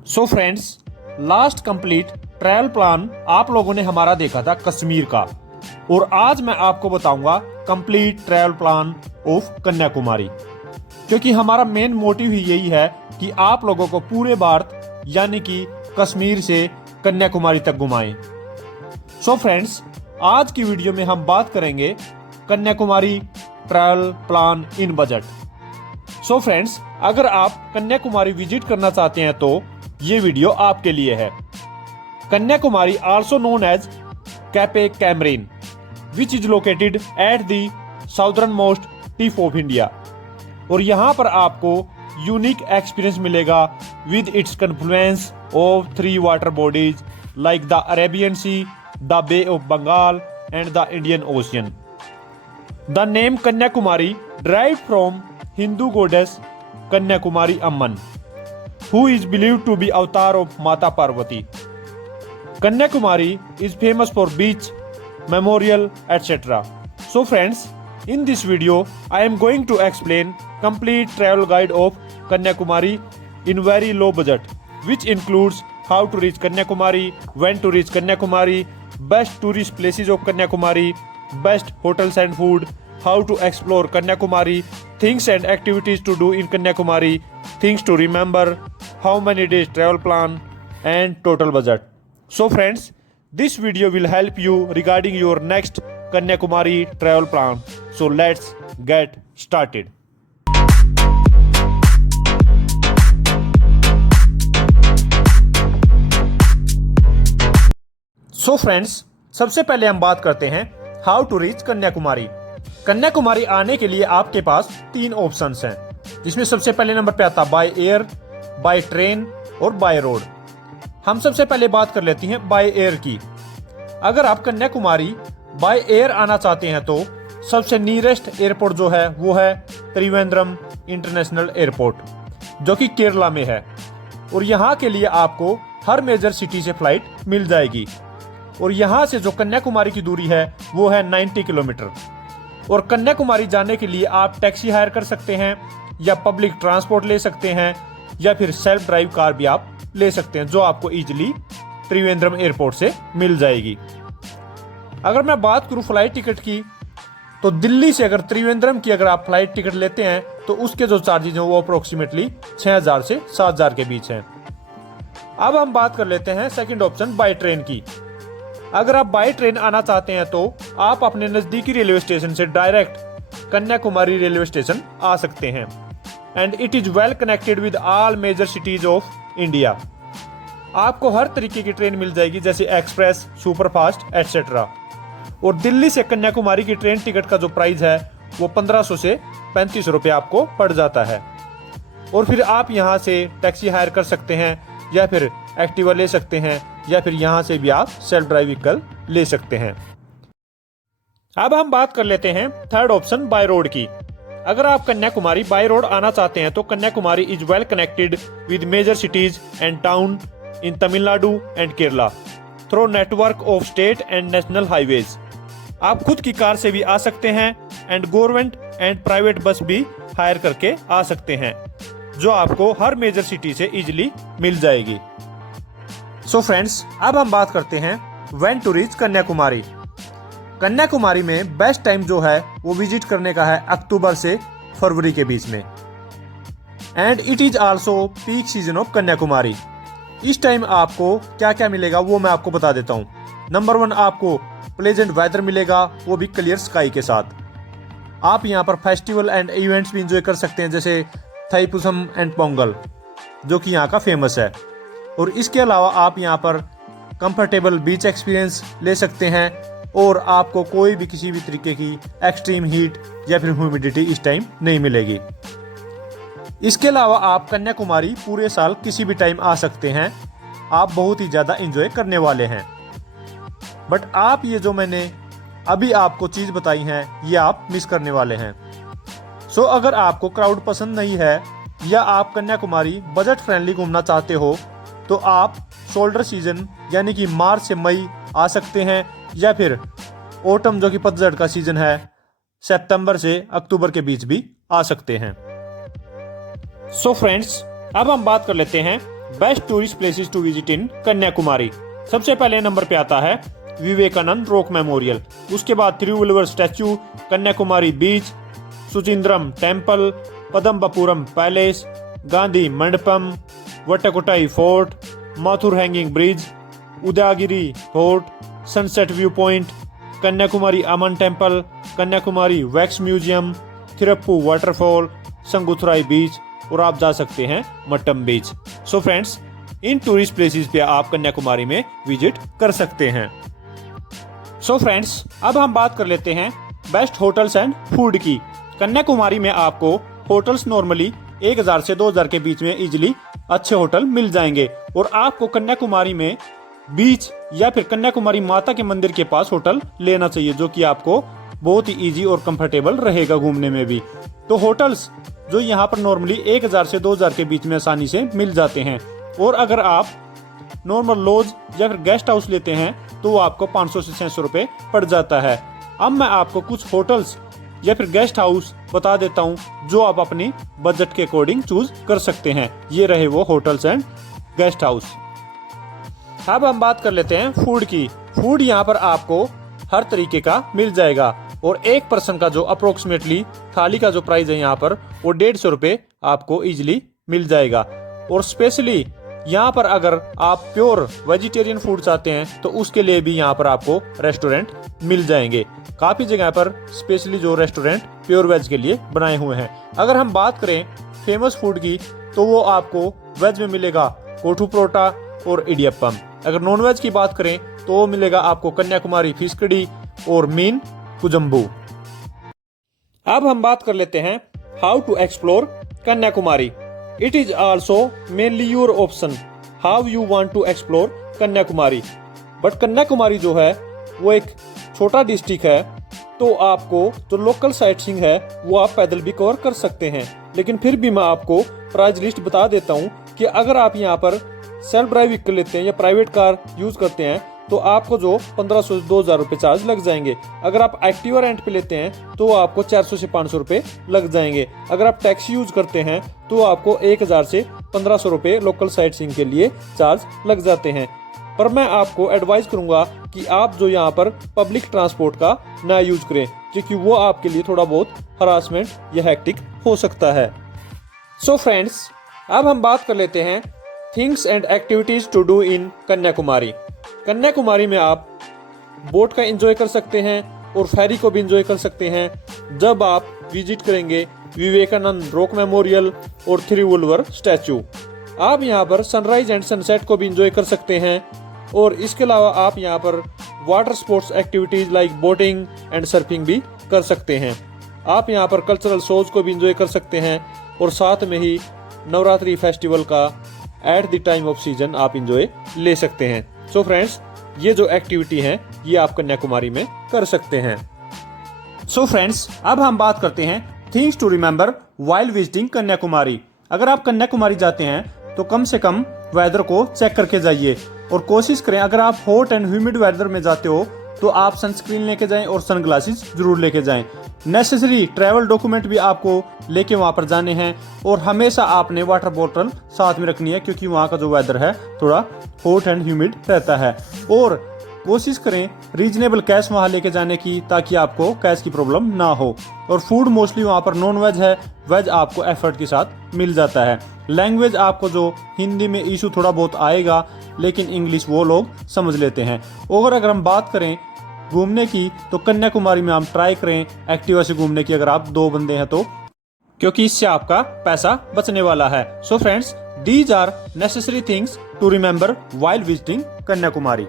So friends, last complete trial plan आप लोगों ने हमारा देखा था कश्मीर का, और आज मैं आपको बताऊंगा complete trial plan of Kanyakumari, क्योंकि हमारा मेन मोटिव ही यही है कि आप लोगों को पूरे भारत यानी कि कश्मीर से कन्याकुमारी तक घुमाएं। सो फ्रेंड्स, आज की वीडियो में हम बात करेंगे Kanyakumari trial plan in budget. So friends, अगर आप कन्याकुमारी विजिट करना चाहते हैं तो ये वीडियो आपके लिए है। Kanyakumari also known as Cape Comorin which is located at the southern most tip of India, और यहाँ पर आपको यूनिक एक्सपीरियंस मिलेगा with its confluence of 3 water bodies like the Arabian Sea, the Bay of Bengal and the Indian Ocean. The name Kanyakumari derived from Hindu goddess Kanyakumari Amman, who is believed to be avatar of Mata Parvati. Kanyakumari is famous for beach, memorial, etc. So friends, in this video I am going to explain complete travel guide of Kanyakumari in very low budget, which includes how to reach Kanyakumari, when to reach Kanyakumari, best tourist places of Kanyakumari, best hotels and food, how to explore Kanyakumari, things and activities to do in Kanyakumari, things to remember, how many days travel plan, and total budget. So friends, this video will help you regarding your next Kanyakumari travel plan. So let's get started. So friends, सबसे पहले हम बात करते हैं how to reach Kanyakumari. Kanyakumari आने के लिए आपके पास 3 ऑप्शंस हैं, जिसमें सबसे पहले नंबर पे आता बाय एयर, बाय ट्रेन और बाय रोड। हम सबसे पहले बात कर लेते हैं बाय एयर की। अगर आप कन्याकुमारी बाय एयर आना चाहते हैं तो सबसे नियरेस्ट एयरपोर्ट जो है वो है त्रिवेंद्रम इंटरनेशनल एयरपोर्ट, जो कि केरला में है, और यहाँ के लिए आपको हर मेजर सिटी से फ्लाइट मिल जाएगी। और यहाँ से जो कन्याकुमारी की दूरी है वो है 90 किलोमीटर। और कन्याकुमारी जाने के लिए आप टैक्सी हायर कर सकते हैं, या पब्लिक ट्रांसपोर्ट ले सकते हैं, या फिर सेल्फ ड्राइव कार भी आप ले सकते हैं, जो आपको इजीली त्रिवेंद्रम एयरपोर्ट से मिल जाएगी। अगर मैं बात करूं फ्लाइट टिकट की, तो दिल्ली से अगर त्रिवेंद्रम की अगर आप फ्लाइट टिकट लेते हैं तो उसके जो चार्जेज हैं वो अप्रोक्सीमेटली 6000 से 7000 के बीच हैं। अब हम बात कर लेते हैं सेकेंड ऑप्शन बाय ट्रेन की। अगर आप बाय ट्रेन आना चाहते हैं तो आप अपने नजदीकी रेलवे स्टेशन से डायरेक्ट कन्याकुमारी रेलवे स्टेशन आ सकते हैं, and it is well connected with all major cities of India. आपको हर तरीके की ट्रेन मिल जाएगी, जैसे एक्सप्रेस, सुपरफास्ट एटसेट्रा। और दिल्ली से कन्याकुमारी की ट्रेन टिकट का जो प्राइस है वो 1500 से 3500 रुपये आपको पड़ जाता है। और फिर आप यहाँ से टैक्सी हायर कर सकते हैं, या फिर एक्टिवा ले सकते हैं, या फिर यहाँ से भी आप सेल्फ ड्राइव व्हीकल ले सकते हैं। अब हम बात कर लेते हैं थर्ड ऑप्शन बाय रोड की। अगर आप कन्याकुमारी बाय रोड आना चाहते हैं तो Kanyakumari is well connected with major cities and town in Tamil Nadu and Kerala through network of state and national highways. आप खुद की कार से भी आ सकते हैं, and government and private bus भी हायर करके आ सकते हैं, जो आपको हर मेजर सिटी से इजीली मिल जाएगी। सो फ्रेंड्स, अब हम बात करते हैं when to reach Kanyakumari. Kanyakumari में बेस्ट टाइम जो है वो विजिट करने का है अक्टूबर से फरवरी के बीच में, and it is also peak season of Kanyakumari. इस टाइम आपको क्या क्या मिलेगा वो मैं आपको बता देता हूँ। नंबर 1, आपको प्लेजेंट वेदर मिलेगा, वो भी क्लियर स्काई के साथ। आप यहाँ पर फेस्टिवल एंड इवेंट्स भी इंजॉय कर सकते हैं, जैसे थाईपुसम एंड पोंगल, जो कि यहाँ का फेमस है। और इसके अलावा आप यहाँ पर कंफर्टेबल बीच एक्सपीरियंस ले सकते हैं, और आपको कोई भी किसी भी तरीके की एक्सट्रीम हीट या फिर ह्यूमिडिटी इस टाइम नहीं मिलेगी। इसके अलावा आप कन्याकुमारी पूरे साल किसी भी टाइम आ सकते हैं, आप बहुत ही ज़्यादा इंजॉय करने वाले हैं। बट आप ये जो मैंने अभी आपको चीज़ बताई हैं ये आप मिस करने वाले हैं। सो अगर आपको क्राउड पसंद नहीं है, या आप कन्याकुमारी बजट फ्रेंडली घूमना चाहते हो, तो आप शोल्डर सीजन यानी कि मार्च से मई आ सकते हैं, या फिर ऑटम जो कि पतझड़ का सीजन है सितंबर से अक्टूबर के बीच भी आ सकते हैं। सो फ्रेंड्स, अब हम बात कर लेते हैं best tourist places to visit in Kanyakumari. सबसे पहले नंबर पे आता है विवेकानंद रॉक मेमोरियल, उसके बाद Thiruvalluvar statue, Kanyakumari beach, Suchindram temple, Padmanabhapuram palace, Gandhi Mandapam, Vattakottai fort, Mathur hanging bridge, Udayagiri fort, sunset view point, Kanyakumari Amman temple, Kanyakumari wax museum, Thiruppu waterfall, Sanguthurai beach और आप जा सकते हैं मट्टम बीच। सो फ्रेंड्स, इन टूरिस्ट प्लेसेस पे आप कन्याकुमारी में विजिट कर सकते हैं। सो फ्रेंड्स, अब हम बात कर लेते हैं बेस्ट होटल्स एंड फूड की। कन्याकुमारी में आपको होटल्स नॉर्मली 1000 से 2000 के बीच में इजिली अच्छे होटल मिल जाएंगे और आपको कन्याकुमारी में बीच या फिर कन्याकुमारी माता के मंदिर के पास होटल लेना चाहिए, जो कि आपको बहुत ही इजी और कंफर्टेबल रहेगा घूमने में भी। तो होटल्स जो यहाँ पर नॉर्मली 1000 से 2000 के बीच में आसानी से मिल जाते हैं, और अगर आप नॉर्मल लॉज या फिर गेस्ट हाउस लेते हैं तो वो आपको 500 से 600 रुपए पड़ जाता है। अब मैं आपको कुछ होटल्स या फिर गेस्ट हाउस बता देता हूँ जो आप अपनी बजट के अकॉर्डिंग चूज कर सकते हैं। ये रहे वो होटल्स एंड गेस्ट हाउस। अब हम बात कर लेते हैं फूड की। फूड यहाँ पर आपको हर तरीके का मिल जाएगा और एक पर्सन का जो अप्रोक्सीमेटली थाली का जो प्राइस है यहाँ पर वो 150 रुपए आपको इजिली मिल जाएगा। और स्पेशली यहाँ पर अगर आप प्योर वेजिटेरियन फूड चाहते हैं तो उसके लिए भी यहाँ पर आपको रेस्टोरेंट मिल जाएंगे। काफी जगह पर स्पेशली जो रेस्टोरेंट प्योर वेज के लिए बनाए हुए हैं। अगर हम बात करें फेमस फूड की तो वो आपको वेज में मिलेगा कोठू परोटा और इडियप्पम। अगर नॉन वेज की बात करें तो वो मिलेगा आपको कन्याकुमारी फिश कड़ी और मीन कुजम्बू। अब हम बात कर लेते हैं how to explore Kanyakumari. It is also mainly your option how you want to explore Kanyakumari. But Kanyakumari जो है वो एक छोटा डिस्ट्रिक्ट है, तो आपको जो लोकल साइटसीइंग है वो आप पैदल भी कवर कर सकते हैं। लेकिन फिर भी मैं आपको प्राइस लिस्ट बता देता हूँ कि अगर आप यहाँ पर सेल्फ ड्राइव व्हीकल लेते हैं या प्राइवेट कार यूज करते हैं तो आपको जो 1500 से 2000 रुपए चार्ज लग जाएंगे। अगर आप एक्टिवा रेंट पे लेते हैं तो आपको 400 से 500 रुपए लग जाएंगे। अगर आप टैक्सी यूज करते हैं तो आपको 1000 से 1500 रुपए लोकल साइट सीइंग के लिए चार्ज लग जाते हैं। पर मैं आपको एडवाइस करूंगा कि आप जो यहाँ पर पब्लिक ट्रांसपोर्ट का ना यूज करें, क्योंकि वो आपके लिए थोड़ा बहुत हरासमेंट या हैक्टिक हो सकता है। सो फ्रेंड्स, अब हम बात कर लेते हैं things and activities to do in Kanyakumari. Kanyakumari में आप बोट का एंजॉय कर सकते हैं और फेरी को भी एंजॉय कर सकते हैं जब आप विजिट करेंगे विवेकानंद रॉक मेमोरियल और थिरुवल्लुवर स्टैचू। आप यहाँ पर सनराइज एंड सनसेट को भी एंजॉय कर सकते हैं और इसके अलावा आप यहाँ पर water sports activities like boating and surfing भी कर सकते हैं। आप यहाँ पर कल्चरल शोज को भी एंजॉय कर सकते हैं और साथ में ही नवरात्रि फेस्टिवल का at the time off season आप एंजॉय ले सकते हैं। सो फ्रेंड्स, ये जो एक्टिविटी है ये आप कन्याकुमारी में कर सकते हैं। सो फ्रेंड्स, अब हम बात करते हैं things to remember while visiting Kanyakumari. अगर आप कन्याकुमारी जाते हैं तो कम से कम वेदर को चेक करके जाइए और कोशिश करें अगर आप हॉट एंड ह्यूमिड वेदर में जाते हो तो आप सनस्क्रीन लेके जाएं और सनग्लासेस जरूर लेके जाएं। नेसेसरी ट्रैवल डॉक्यूमेंट भी आपको लेके वहां पर जाने हैं और हमेशा आपने वाटर बोतल साथ में रखनी है, क्योंकि वहां का जो वेदर है थोड़ा हॉट एंड ह्यूमिड रहता है। और कोशिश करें रीजनेबल कैश वहां लेके जाने की, ताकि आपको कैश की प्रॉब्लम ना हो। और फूड मोस्टली वहां पर नॉन वेज है, वेज आपको एफर्ट के साथ मिल जाता है। लैंग्वेज आपको जो हिंदी में इशू थोड़ा बहुत आएगा, लेकिन इंग्लिश वो लोग समझ लेते हैं। और अगर हम बात करें घूमने की तो कन्याकुमारी में हम ट्राई करें एक्टिवा से घूमने की, अगर आप 2 बंदे हैं तो, क्योंकि इससे आपका पैसा बचने वाला है। So friends, these are necessary things to remember while visiting Kanyakumari.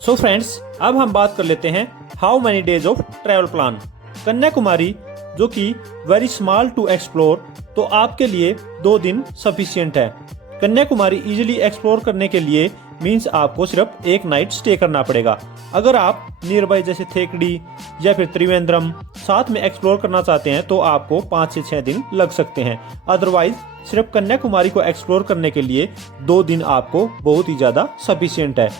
So friends, अब हम बात कर लेते हैं how many days of travel plan. Kanyakumari जो कि वेरी स्मॉल टू एक्सप्लोर, तो आपके लिए 2 दिन सफिशिएंट है। कन्याकुमारी इजीली एक्सप्लोर करने के लिए मीन्स आपको सिर्फ 1 नाइट स्टे करना पड़ेगा। अगर आप नियर बाय जैसे थेकड़ी या फिर त्रिवेंद्रम साथ में एक्सप्लोर करना चाहते हैं तो आपको 5 से 6 दिन लग सकते हैं। अदरवाइज सिर्फ कन्याकुमारी को एक्सप्लोर करने के लिए 2 दिन आपको बहुत ही ज्यादा सफिशिएंट है।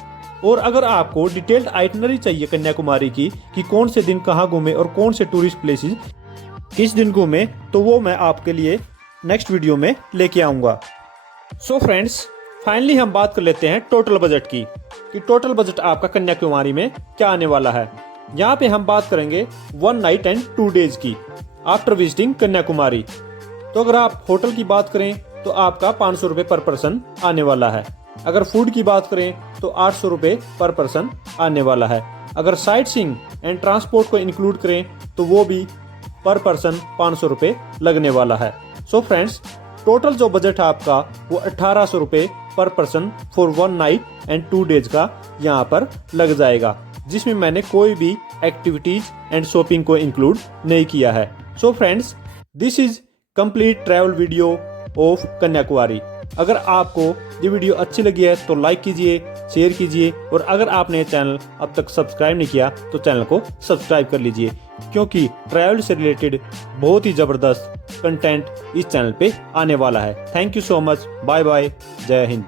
और अगर आपको डिटेल्ड आइटनरी चाहिए कन्याकुमारी की कि कौन से दिन कहाँ घूमे और कौन से टूरिस्ट प्लेसेस किस दिन घूमे, तो वो मैं आपके लिए नेक्स्ट वीडियो में लेके आऊंगा। सो फ्रेंड्स, फाइनली हम बात कर लेते हैं टोटल बजट की, कि टोटल बजट आपका कन्याकुमारी में क्या आने वाला है। यहाँ पे हम बात करेंगे 1 नाइट एंड 2 डेज की आफ्टर विजिटिंग कन्याकुमारी। तो अगर आप होटल की बात करें तो आपका 500 रुपये पर पर्सन आने वाला है। अगर फूड की बात करें तो 800 रुपये पर पर्सन आने वाला है। अगर साइट सीइंग एंड ट्रांसपोर्ट को इंक्लूड करें तो वो भी पर पर्सन 500 रुपये लगने वाला है। सो फ्रेंड्स, टोटल जो बजट है आपका वो 1800 रुपये पर person for 1 night and 2 days का यहाँ पर लग जाएगा, जिसमें मैंने कोई भी एक्टिविटीज एंड शॉपिंग को इंक्लूड नहीं किया है। So friends, this is complete travel video of Kanyakumari. अगर आपको ये वीडियो अच्छी लगी है तो लाइक कीजिए, शेयर कीजिए, और अगर आपने चैनल अब तक सब्सक्राइब नहीं किया तो चैनल को सब्सक्राइब कर लीजिए, क्योंकि ट्रैवल से रिलेटेड बहुत ही ज़बरदस्त कंटेंट इस चैनल पे आने वाला है। Thank you so much. Bye bye. जय हिंद।